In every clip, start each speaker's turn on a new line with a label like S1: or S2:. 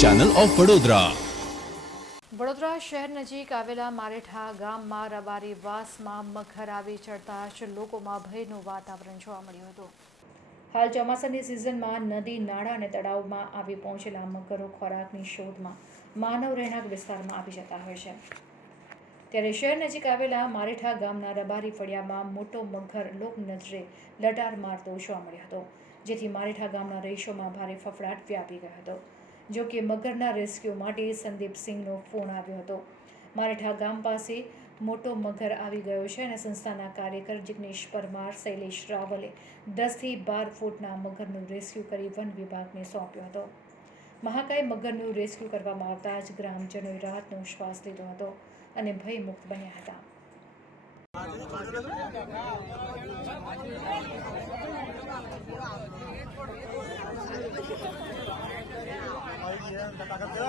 S1: Channel of Vadodara
S2: Vadodara શહેર નજીક આવેલા મારેઠા ગામમાં રબારી વાસમાં મગર આવી ચડતા જ લોકોમાં ભયનું વાતાવરણ જોવા મળ્યું હતું. હાલ ચોમાસાની સિઝનમાં નદી, નાળા અને તળાવમાં આવી પહોંચેલા મગરો ખોરાકની શોધમાં માનવ રહેણાંક વિસ્તારમાં આવી જતા હોય છે. ત્યારે શહેર નજીક આવેલા મારેઠા ગામના રબારી ફળિયામાં મોટો મગર લોક નજરે લટાર મારતો જોવા મળ્યો હતો. જેથી મારેઠા ગામના રહીશોમાં ભારે ફફડાટ વ્યાપી ગયો હતો. જો કે મગરના રેસ્ક્યુ માટે સંદીપસિંહનો ફોન આવ્યો હતો. મારેઠા ગામ પાસે મોટો મગર આવી ગયો છે અને સંસ્થાના કાર્યકર જિગ્નેશ પરમાર, શૈલેષ રાવલે દસથી બાર ફૂટના મગરનું રેસ્ક્યુ કરી વન વિભાગને સોંપ્યો હતો. મહાકાય મગરનું રેસ્ક્યુ કરવામાં આવતા જ ગ્રામજનોએ રાહતનો શ્વાસ લીધો હતો અને ભયમુક્ત બન્યા હતા.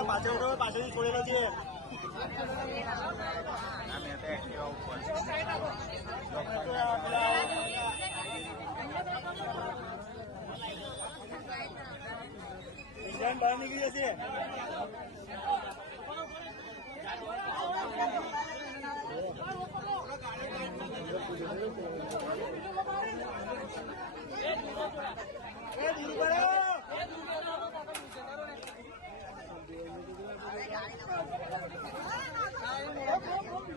S3: પાછળ પાછળ છોડેલો છે નિશાન બહાર નીકળી જશે.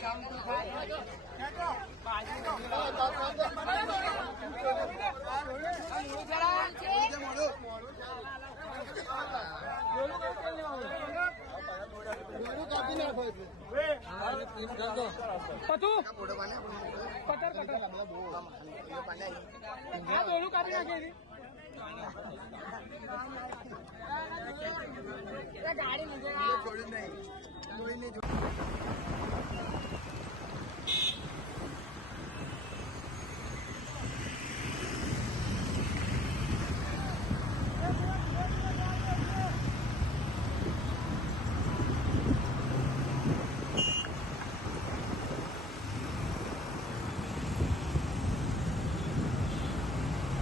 S4: ગાડી